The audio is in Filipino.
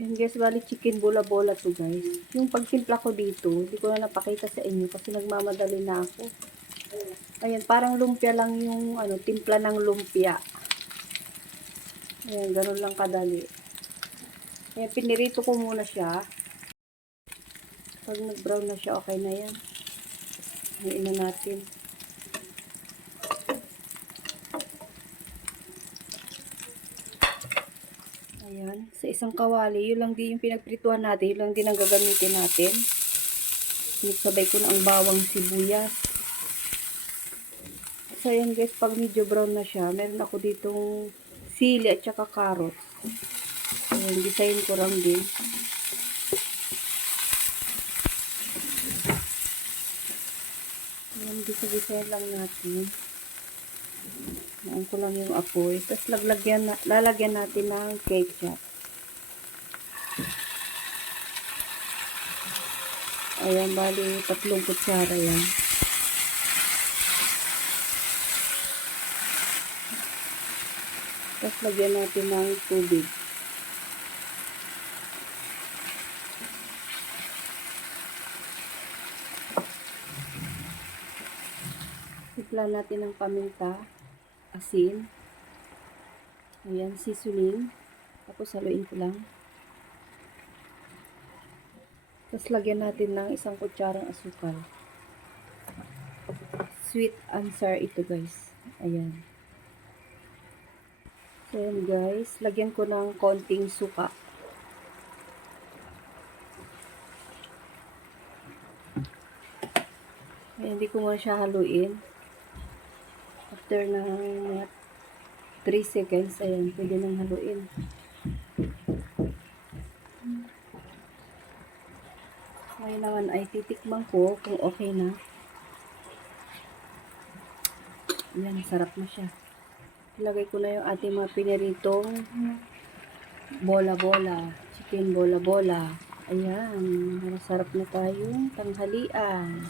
Ayan guys, bali chicken bola-bola to guys. Yung pagtimpla ko dito, hindi ko na napakita sa inyo kasi nagmamadali na ako. Ayan, parang lumpia lang yung timpla ng lumpia. Ayan, ganun lang kadali. Ayan, pinirito ko muna siya. Pag nag-brown na siya, okay na yan. Hatiin na natin. Ayan, sa isang kawali, yun lang din yung pinagprituhan natin, yun lang din ang gagamitin natin. Sabay ko na ang bawang sibuyas. So, ayan guys, pag medyo brown na siya, meron ako ditong sili at saka carrots. Ayan, design ko lang din. Ayan, design lang natin. Naan ko lang yung apoy. Tapos lalagyan natin ng ketchup. Ayan, bali 3 kutsara yan. Tapos lagyan natin ng tubig. Tipla natin ng paminta, asin. Ayan, seasoning. Tapos haluin ko lang. Tapos lagyan natin ng 1 kutsarang asukal. Sweet and sour ito guys. Ayan. So ayan guys, lagyan ko ng konting suka. Ayan, hindi ko muna siya haluin. After ng 3 seconds, ayan, pwede nang haluin. Ngayon naman ay titikman ko kung okay na. Ayan, sarap na siya. Ilagay ko na yung ating mga piniritong bola-bola, chicken bola-bola. Ayan, masarap na tayong tanghalian.